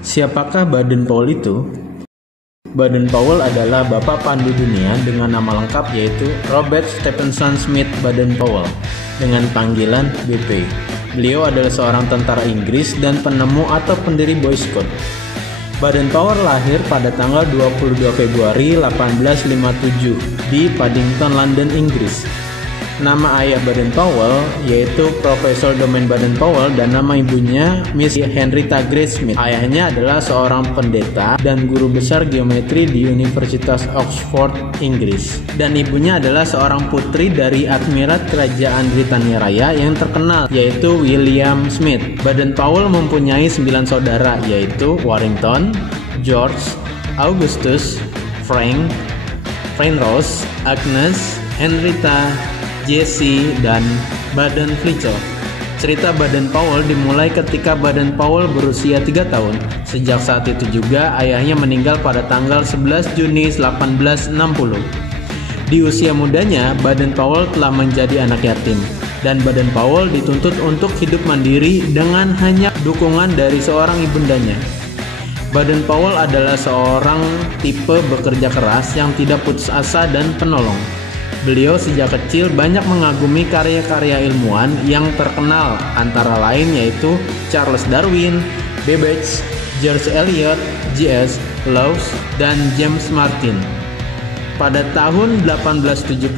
Siapakah Baden-Powell itu? Baden-Powell adalah Bapak Pandu Dunia dengan nama lengkap yaitu Robert Stephenson Smith Baden-Powell dengan panggilan BP. Beliau adalah seorang tentara Inggris dan penemu atau pendiri Boy Scout. Baden-Powell lahir pada tanggal 22 Februari 1857 di Paddington, London, Inggris. Nama ayah Baden-Powell yaitu Profesor Domain Baden-Powell dan nama ibunya Miss Henrietta Grace Smith. Ayahnya adalah seorang pendeta dan guru besar geometri di Universitas Oxford, Inggris. Dan ibunya adalah seorang putri dari Admiral Kerajaan Britania Raya yang terkenal yaitu William Smith. Baden-Powell mempunyai 9 saudara yaitu Warrington, George, Augustus, Frank, Rose, Agnes, Henrietta, Jesse, dan Baden-Flichel. Cerita Baden-Powell dimulai ketika Baden-Powell berusia 3 tahun. Sejak saat itu juga ayahnya meninggal pada tanggal 11 Juni 1860. Di usia mudanya, Baden-Powell telah menjadi anak yatim. Dan Baden-Powell dituntut untuk hidup mandiri dengan hanya dukungan dari seorang ibundanya. Baden-Powell adalah seorang tipe bekerja keras yang tidak putus asa dan penolong. Beliau sejak kecil banyak mengagumi karya-karya ilmuwan yang terkenal antara lain yaitu Charles Darwin, Babbage, George Eliot, J.S. Lewis, dan James Martin. Pada tahun 1870,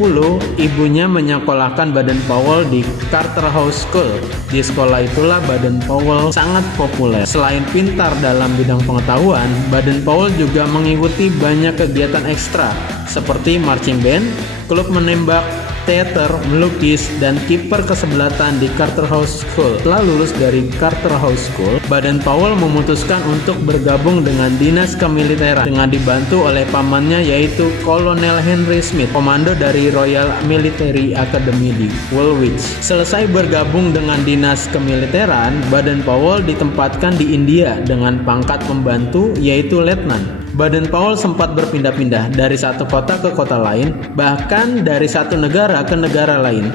ibunya menyekolahkan Baden-Powell di Charterhouse School. Di sekolah itulah Baden-Powell sangat populer. Selain pintar dalam bidang pengetahuan, Baden-Powell juga mengikuti banyak kegiatan ekstra seperti marching band, klub menembak, teater, melukis, dan kiper kesebelatan di Charterhouse School. Setelah lulus dari Charterhouse School, Baden-Powell memutuskan untuk bergabung dengan dinas kemiliteran dengan dibantu oleh pamannya yaitu Kolonel Henry Smith, komando dari Royal Military Academy di Woolwich. Selesai bergabung dengan dinas kemiliteran, Baden-Powell ditempatkan di India dengan pangkat pembantu yaitu letnan. Baden-Powell sempat berpindah-pindah dari satu kota ke kota lain, bahkan dari satu negara ke negara lain.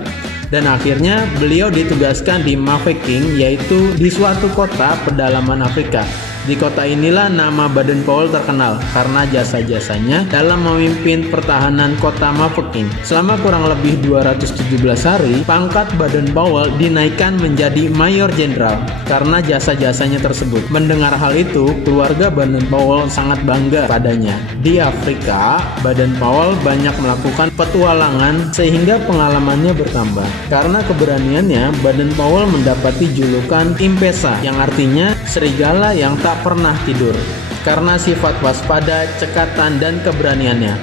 Dan akhirnya beliau ditugaskan di Mafeking, yaitu di suatu kota pedalaman Afrika. Di kota inilah nama Baden-Powell terkenal karena jasa-jasanya dalam memimpin pertahanan kota Mafeking. Selama kurang lebih 217 hari, pangkat Baden-Powell dinaikkan menjadi Mayor Jenderal karena jasa-jasanya tersebut. Mendengar hal itu, keluarga Baden-Powell sangat bangga padanya. Di Afrika, Baden-Powell banyak melakukan petualangan sehingga pengalamannya bertambah. Karena keberaniannya, Baden-Powell mendapati julukan Impesa yang artinya serigala yang tak pernah tidur karena sifat waspada, cekatan, dan keberaniannya.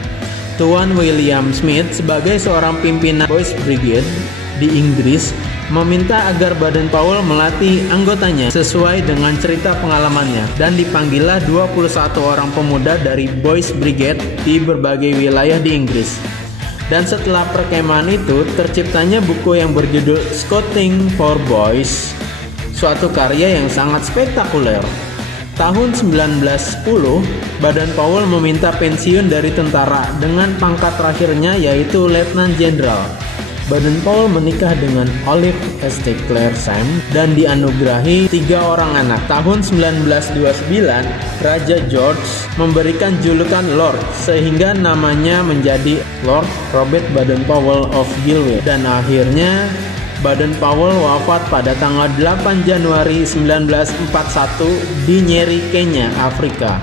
Tuan William Smith sebagai seorang pimpinan Boys Brigade di Inggris meminta agar Baden-Powell melatih anggotanya sesuai dengan cerita pengalamannya dan dipanggillah 21 orang pemuda dari Boys Brigade di berbagai wilayah di Inggris. Dan setelah perkemahan itu terciptanya buku yang berjudul Scouting for Boys, suatu karya yang sangat spektakuler. Tahun 1910, Baden-Powell meminta pensiun dari tentara dengan pangkat terakhirnya yaitu Letnan Jenderal. Baden-Powell menikah dengan Olive St. Clair Sam dan dianugerahi 3 orang anak. Tahun 1929, Raja George memberikan julukan Lord sehingga namanya menjadi Lord Robert Baden-Powell of Gilwell. Dan akhirnya Baden-Powell wafat pada tanggal 8 Januari 1941 di Nyeri, Kenya, Afrika.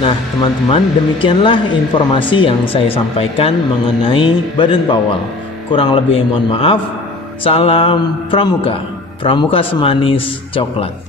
Nah, teman-teman, demikianlah informasi yang saya sampaikan mengenai Baden-Powell. Kurang lebih mohon maaf. Salam Pramuka. Pramuka semanis coklat.